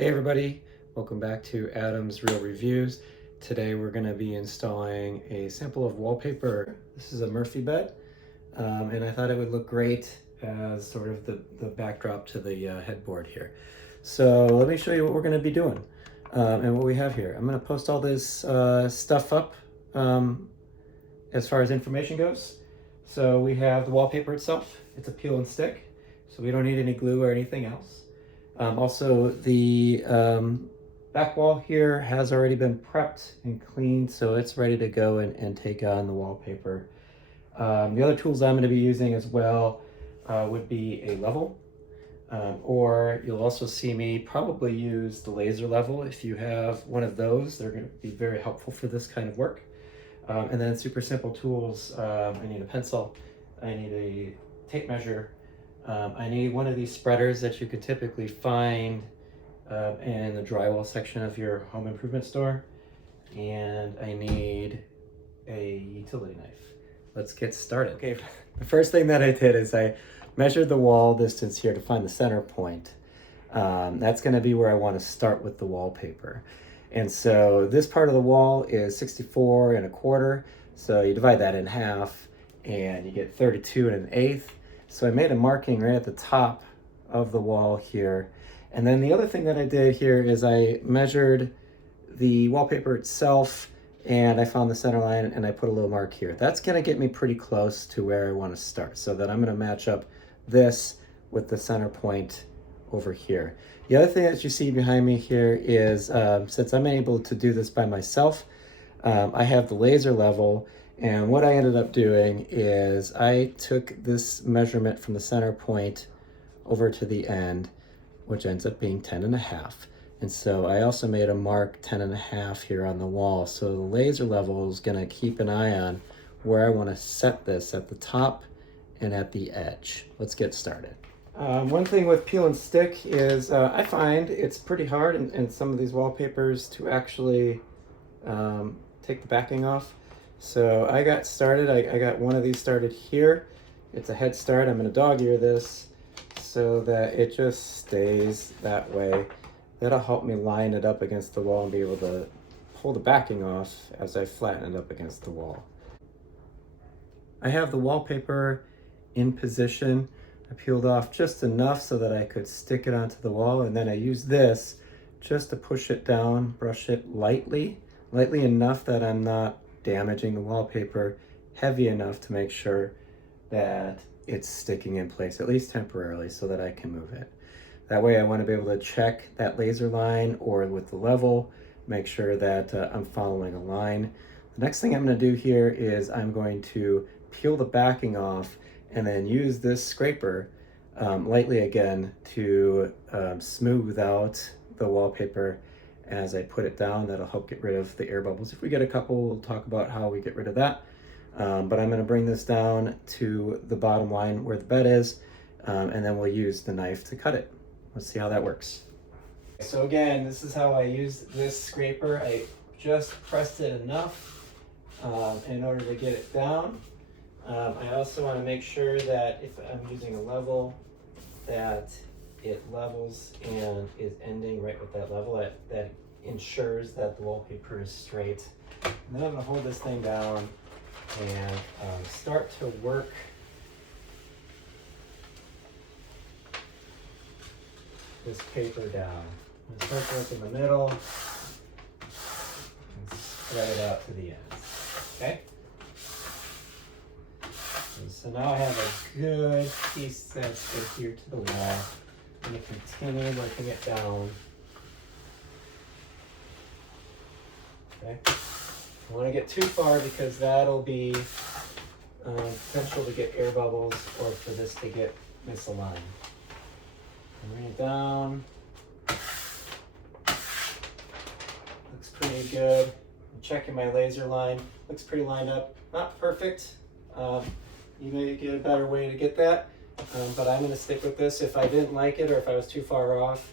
Hey everybody, welcome back to Adam's Real Reviews. Today we're going to be installing a sample of wallpaper. This is a Murphy bed, and I thought it would look great as sort of the backdrop to the headboard here. So let me show you what we're going to be doing and what we have here. I'm going to post all this stuff up as far as information goes. So we have the wallpaper itself. It's a peel and stick, so we don't need any glue or anything else. Also, the back wall here has already been prepped and cleaned, so it's ready to go and take on the wallpaper. The other tools I'm going to be using as well would be a level, or you'll also see me probably use the laser level. If you have one of those, they're going to be very helpful for this kind of work. And then super simple tools, I need a pencil, I need a tape measure, I need one of these spreaders that you could typically find in the drywall section of your home improvement store, and I need a utility knife. Let's get started. Okay, the first thing that I did is I measured the wall distance here to find the center point. That's going to be where I want to start with the wallpaper. And so this part of the wall is 64 1/4, so you divide that in half and you get 32 1/8. So I made a marking right at the top of the wall here. And then the other thing that I did here is I measured the wallpaper itself and I found the center line and I put a little mark here. That's gonna get me pretty close to where I wanna start, so that I'm gonna match up this with the center point over here. The other thing that you see behind me here is, since I'm able to do this by myself, I have the laser level. And what I ended up doing is I took this measurement from the center point over to the end, which ends up being 10 1/2. And so I also made a mark 10 1/2 here on the wall. So the laser level is gonna keep an eye on where I wanna set this at the top and at the edge. Let's get started. One thing with peel and stick is I find it's pretty hard in some of these wallpapers to actually take the backing off. So I got started, I got one of these started here. It's a head start. I'm gonna dog ear this so that it just stays that way. That'll help me line it up against the wall and be able to pull the backing off as I flatten it up against the wall. I have the wallpaper in position. I peeled off just enough so that I could stick it onto the wall, and then I use this just to push it down, brush it lightly enough that I'm not damaging the wallpaper, heavy enough to make sure that it's sticking in place, at least temporarily, so that I can move it. That way I want to be able to check that laser line or with the level, make sure that I'm following a line. The next thing I'm going to do here is I'm going to peel the backing off and then use this scraper lightly again to smooth out the wallpaper as I put it down. That'll help get rid of the air bubbles. If we get a couple, we'll talk about how we get rid of that. But I'm gonna bring this down to the bottom line where the bed is, and then we'll use the knife to cut it. Let's see how that works. So again, this is how I use this scraper. I just pressed it enough in order to get it down. I also wanna make sure that if I'm using a level, that it levels and is ending right with that level. That ensures that the wallpaper is straight. And then I'm going to hold this thing down and start to work this paper down. I'm going to start to work in the middle and spread it out to the ends. Okay? And so now I have a good piece that's adhered to the wall. I'm going to continue working it down. Okay. I want to get too far because that'll be potential to get air bubbles or for this to get misaligned. Bring it down. Looks pretty good. I'm checking my laser line. Looks pretty lined up. Not perfect. You may get a better way to get that. But I'm going to stick with this. If I didn't like it or if I was too far off,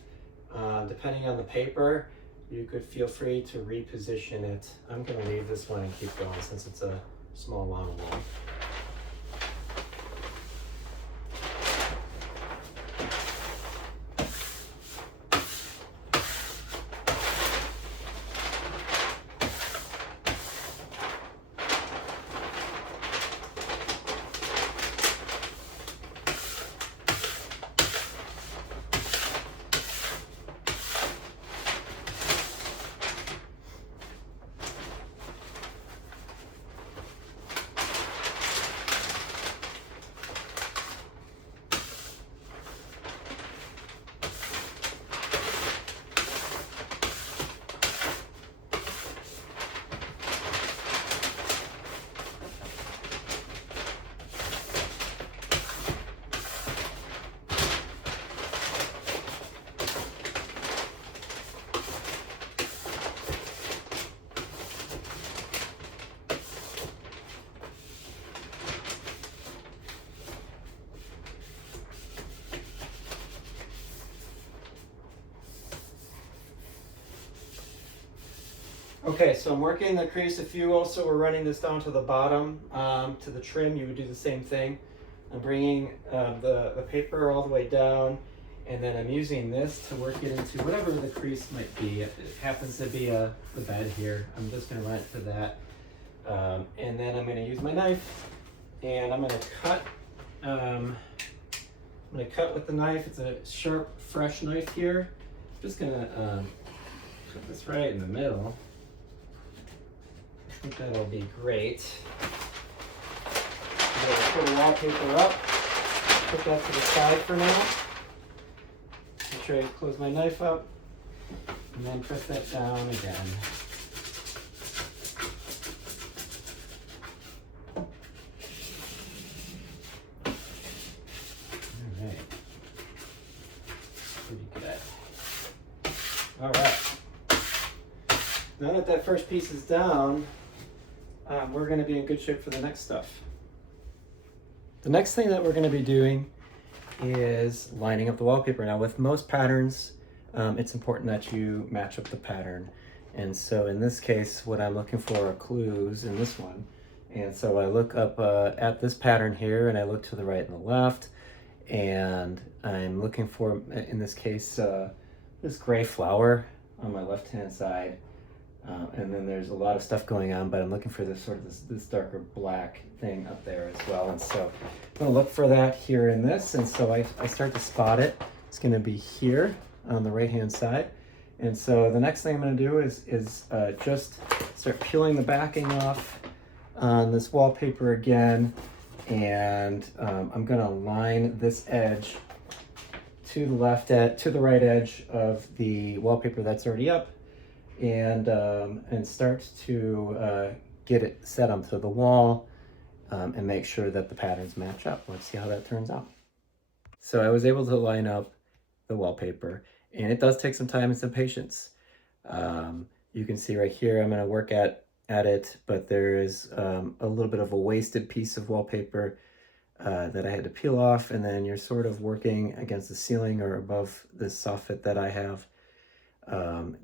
depending on the paper, you could feel free to reposition it. I'm going to leave this one and keep going since it's a small amount of wall. Okay, so I'm working the crease. If you also were running this down to the bottom, to the trim, you would do the same thing. I'm bringing the paper all the way down, and then I'm using this to work it into whatever the crease might be. If it happens to be the bed here, I'm just going to run it to that. And then I'm going to use my knife, and I'm going to cut. I'm going to cut with the knife. It's a sharp, fresh knife here. I'm just going to put this right in the middle. I think that'll be great. I'm going to pull the wallpaper up, put that to the side for now. Make sure I close my knife up, and then press that down again. All right. Pretty good. All right. Now that that first piece is down, we're going to be in good shape for the next stuff. The next thing that we're going to be doing is lining up the wallpaper. Now with most patterns, it's important that you match up the pattern. And so in this case, what I'm looking for are clues in this one. And so I look up at this pattern here, and I look to the right and the left, and I'm looking for, in this case, this gray flower on my left-hand side. And then there's a lot of stuff going on, but I'm looking for this sort of this darker black thing up there as well. And so I'm going to look for that here in this. And so I start to spot it. It's going to be here on the right-hand side. And so the next thing I'm going to do is just start peeling the backing off on this wallpaper again. And I'm going to line this edge to the right edge of the wallpaper that's already up. And start to get it set onto the wall and make sure that the patterns match up. Let's see how that turns out. So I was able to line up the wallpaper, and it does take some time and some patience. You can see right here, I'm going to work at it, but there is a little bit of a wasted piece of wallpaper that I had to peel off, and then you're sort of working against the ceiling or above this soffit that I have.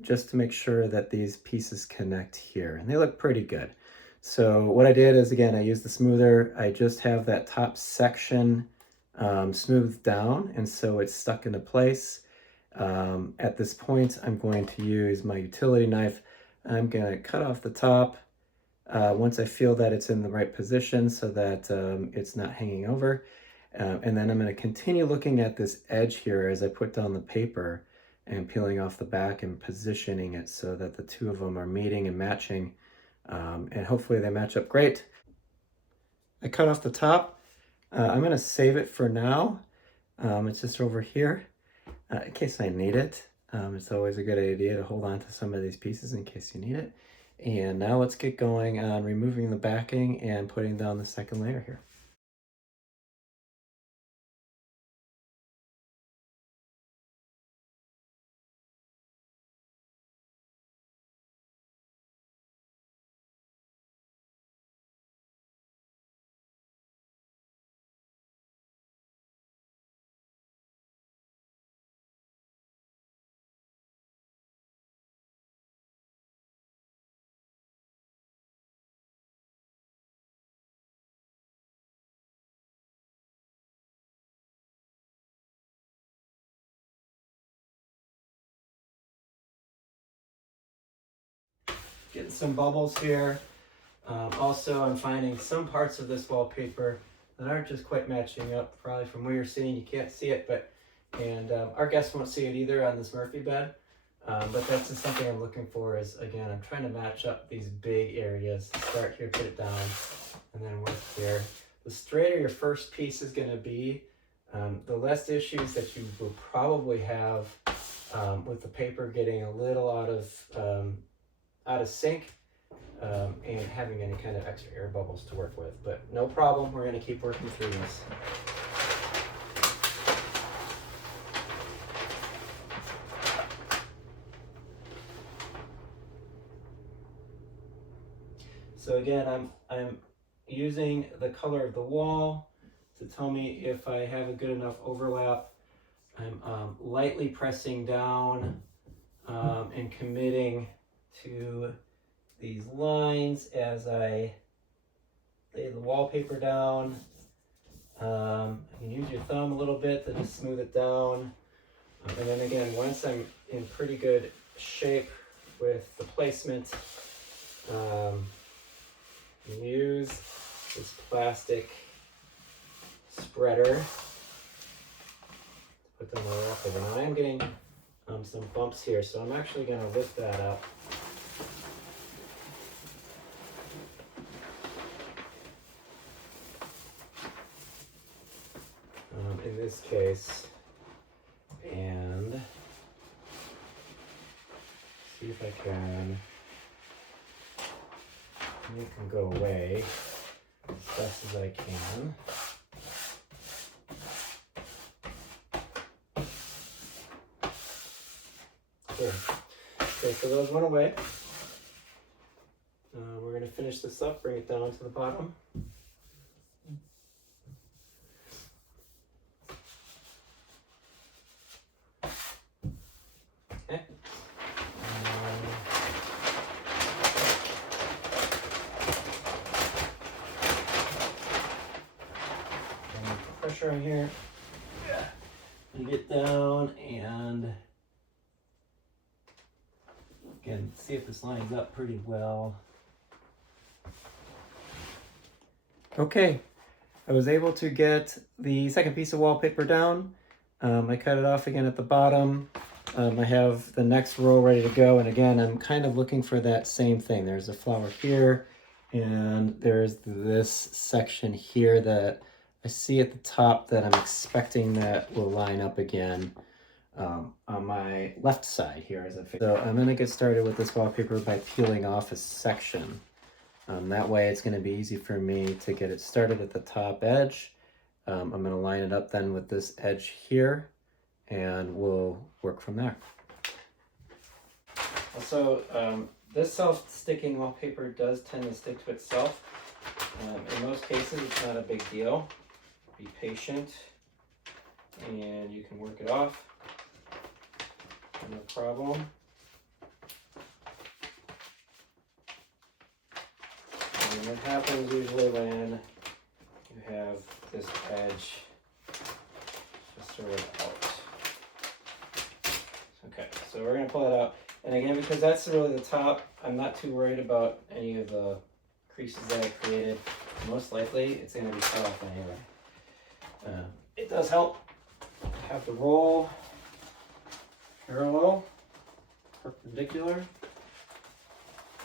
Just to make sure that these pieces connect here, and they look pretty good. So what I did is, again, I used the smoother. I just have that top section smoothed down, and so it's stuck into place. At this point, I'm going to use my utility knife. I'm going to cut off the top once I feel that it's in the right position so that it's not hanging over. And then I'm going to continue looking at this edge here as I put down the paper and peeling off the back and positioning it so that the two of them are meeting and matching, and hopefully they match up great. I cut off the top. I'm going to save it for now. It's just over here in case I need it. It's always a good idea to hold on to some of these pieces in case you need it. And now let's get going on removing the backing and putting down the second layer here. Getting some bubbles here. Also, I'm finding some parts of this wallpaper that aren't just quite matching up. Probably from where you're sitting, you can't see it, and our guests won't see it either on this Murphy bed. But that's just something I'm looking for. Is again, I'm trying to match up these big areas. Start here, put it down, and then work here. The straighter your first piece is going to be, the less issues that you will probably have with the paper getting a little out of sync and having any kind of extra air bubbles to work with. But no problem, we're going to keep working through this. So again, I'm using the color of the wall to tell me if I have a good enough overlap. I'm lightly pressing down and committing to these lines as I lay the wallpaper down. You can use your thumb a little bit to just smooth it down. And then again, once I'm in pretty good shape with the placement, use this plastic spreader to put them all up there. Now I am getting some bumps here, so I'm actually going to lift that up. In this case, and see if I can make them go away as best as I can. There. Okay, so those went away. We're going to finish this up, bring it down to the bottom. Okay. Pressure on here. You get down and again, see if this lines up pretty well. Okay, I was able to get the second piece of wallpaper down. I cut it off again at the bottom. I have the next row ready to go, and again, I'm kind of looking for that same thing. There's a flower here, and there's this section here that I see at the top that I'm expecting that will line up again on my left side here. So I'm going to get started with this wallpaper by peeling off a section. That way it's going to be easy for me to get it started at the top edge. I'm going to line it up then with this edge here, and we'll work from there. Also, this self-sticking wallpaper does tend to stick to itself. In most cases, it's not a big deal. Be patient, and you can work it off. No problem. And what happens usually when you have this edge just sort of out. Okay, so we're going to pull it out. And again, because that's really the top, I'm not too worried about any of the creases that I created. Most likely, it's going to be cut off anyway. It does help to have the roll parallel, perpendicular,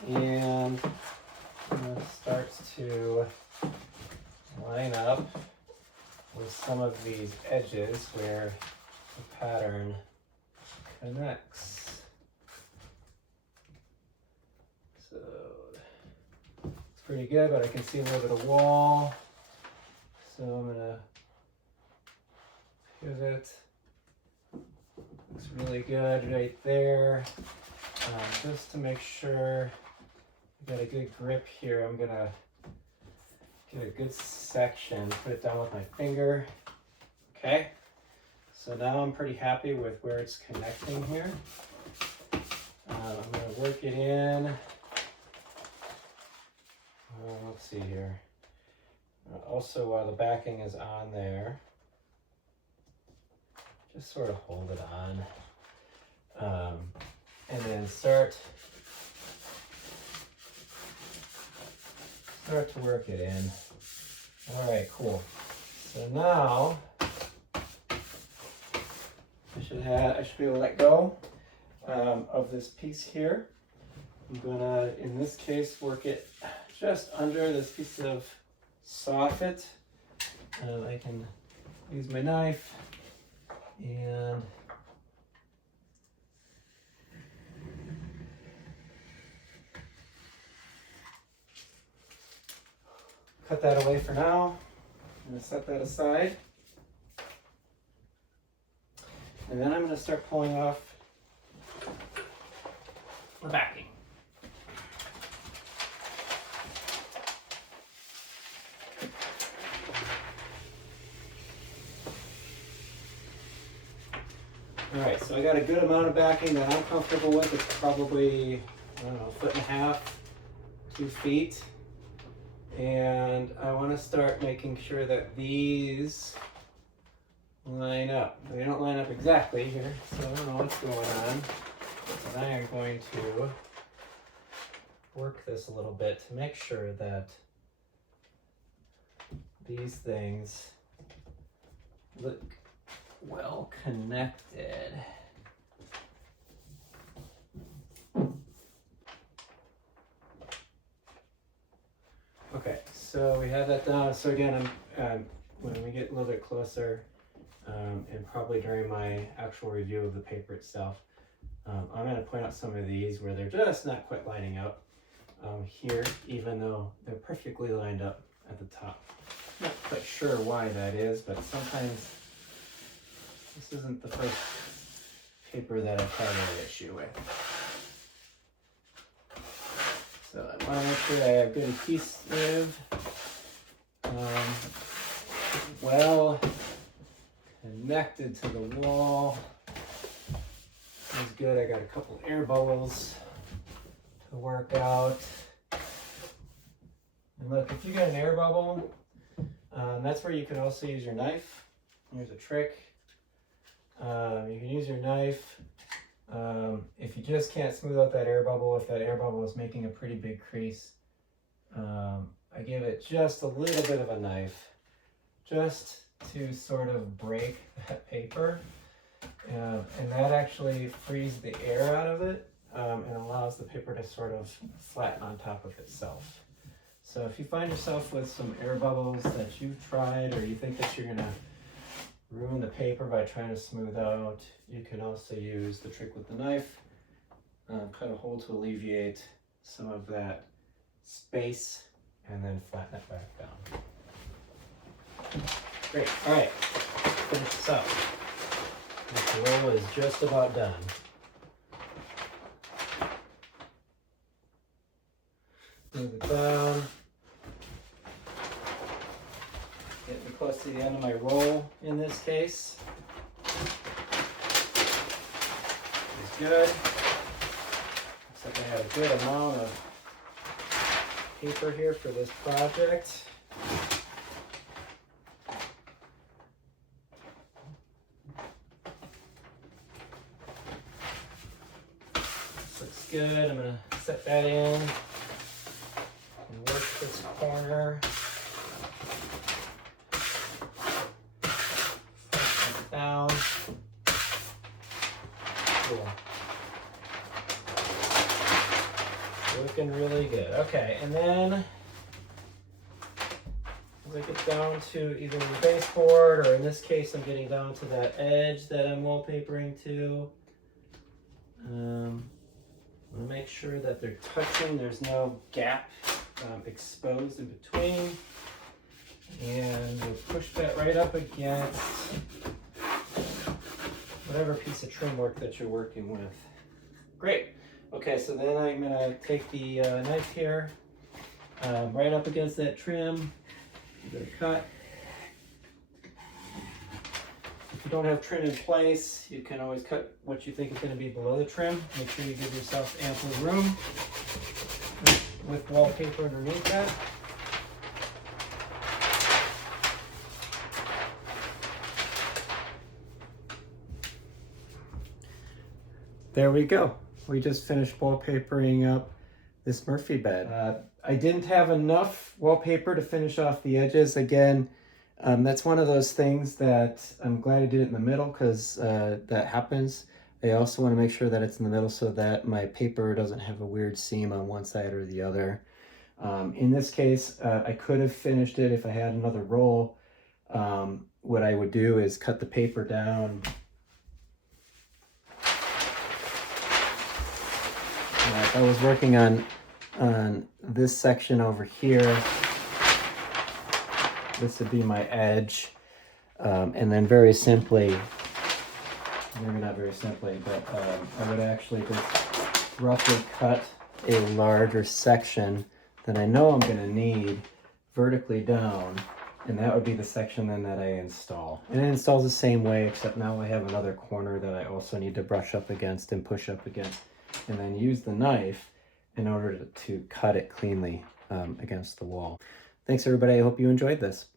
and it starts to line up with some of these edges where the pattern connects. So it's pretty good, but I can see a little bit of wall. So I'm gonna pivot. Looks really good right there. Just to make sure I got a good grip here, I'm gonna get a good section, put it down with my finger. Okay, so now I'm pretty happy with where it's connecting here. I'm gonna work it in. Let's see here. Also, while the backing is on there, just sort of hold it on, and then start to work it in. All right, cool. So now I should be able to let go of this piece here. I'm gonna, in this case, work it just under this piece of soffit. I can use my knife and cut that away for now. I'm going to set that aside. And then I'm going to start pulling off the backing. All right, so I got a good amount of backing that I'm comfortable with. It's probably, I don't know, 1.5 feet 2 feet. And I want to start making sure that these line up. They don't line up exactly here, so I don't know what's going on. But I am going to work this a little bit to make sure that these things look well connected. Okay, so we have that down. So again, when we get a little bit closer, and probably during my actual review of the paper itself, I'm going to point out some of these where they're just not quite lining up here, even though they're perfectly lined up at the top. Not quite sure why that is, but sometimes this isn't the first paper that I've had an issue with. So I want to make sure I have good adhesive, well connected to the wall. That's good. I got a couple air bubbles to work out. And look, if you got an air bubble, that's where you can also use your knife. Here's a trick. You can use your knife. If you just can't smooth out that air bubble, if that air bubble is making a pretty big crease, I give it just a little bit of a knife, just to sort of break that paper. And that actually frees the air out of it and allows the paper to sort of flatten on top of itself. So if you find yourself with some air bubbles that you've tried, or you think that you're gonna ruin the paper by trying to smooth out, you can also use the trick with the knife, cut a hole to alleviate some of that space, and then flatten it back down. Great, all right, finish this up. This roll is just about done. Move it down. Getting close to the end of my roll in this case. It's good. Looks like I have a good amount of paper here for this project. Looks good. I'm going to set that in and work this corner. Down. Cool. Looking really good. Okay, and then as I get down to either the baseboard, or in this case, I'm getting down to that edge that I'm wallpapering to. I'm going to make sure that they're touching. There's no gap exposed in between. And we'll push that right up against whatever piece of trim work that you're working with. Great. Okay, so then I'm going to take the knife here, right up against that trim, give it a cut. If you don't have trim in place, you can always cut what you think is going to be below the trim. Make sure you give yourself ample room with wallpaper underneath that. There we go. We just finished wallpapering up this Murphy bed. I didn't have enough wallpaper to finish off the edges. Again, that's one of those things that I'm glad I did it in the middle, because that happens. I also want to make sure that it's in the middle so that my paper doesn't have a weird seam on one side or the other. In this case, I could have finished it if I had another roll. What I would do is cut the paper down. If I was working on this section over here, this would be my edge, and then very simply, maybe not very simply, but I would actually just roughly cut a larger section that I know I'm going to need vertically down, and that would be the section then that I install. And it installs the same way, except now I have another corner that I also need to brush up against and push up against, and then use the knife in order to cut it cleanly against the wall. Thanks everybody, I hope you enjoyed this.